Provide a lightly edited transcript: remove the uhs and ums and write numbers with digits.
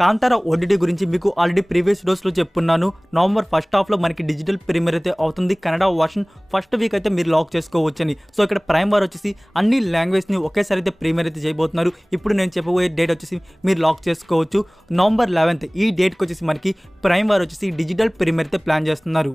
కాంతారా ఓటీటీ గురించి మీకు already previous డోస్లో చెప్పున్నాను. నవంబర్ ఫస్ట్ హాఫ్లో మనకి డిజిటల్ ప్రీమియర్ అయితే అవుతుంది. కన్నడ వర్షన్ ఫస్ట్ వీక్ అయితే మీరు లాక్ చేసుకోవచ్చని. సో ఇక్కడ ప్రైమ్ వార్ వచ్చేసి అన్ని లాంగ్వేజ్ని ఒకేసారి అయితే ప్రీమియర్ అయితే చేయబోతున్నారు. ఇప్పుడు నేను చెప్పబోయే డేట్ వచ్చేసి మీరు లాక్ చేసుకోవచ్చు. నవంబర్ 11th ఈ డేట్కి వచ్చేసి మనకి ప్రైమ్ వార్ వచ్చేసి డిజిటల్ ప్రీమియర్ అయితే ప్లాన్ చేస్తున్నారు.